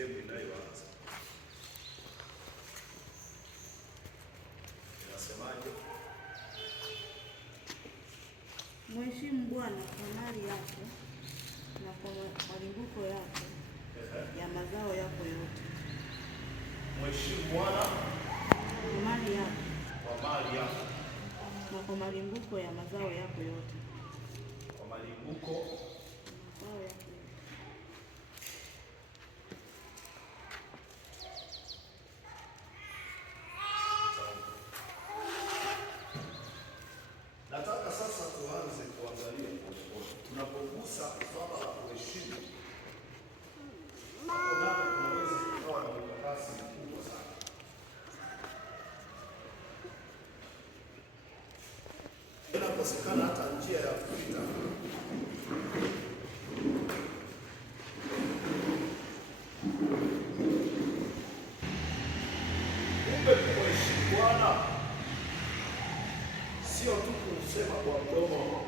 sehemu inayoanza. Inasemaje? Mheshimu Bwana kwa mali yako na kwa malimbuko yako ya mazao yako yote. Mheshimu Bwana kwa mali yako na kwa malimbuko ya mazao yako yote. Kwa malimbuko mazao yako yote. Nataka sasa tuanze kuangalia polepole. Tunapogusa swala la kuheshimu, hapo napo tunaweza kukawa na ukakasi mkubwa sana. Inakosekana hata njia ya kupita. Kumbe kuheshimu Bwana sio tu kusema kwa mdomo.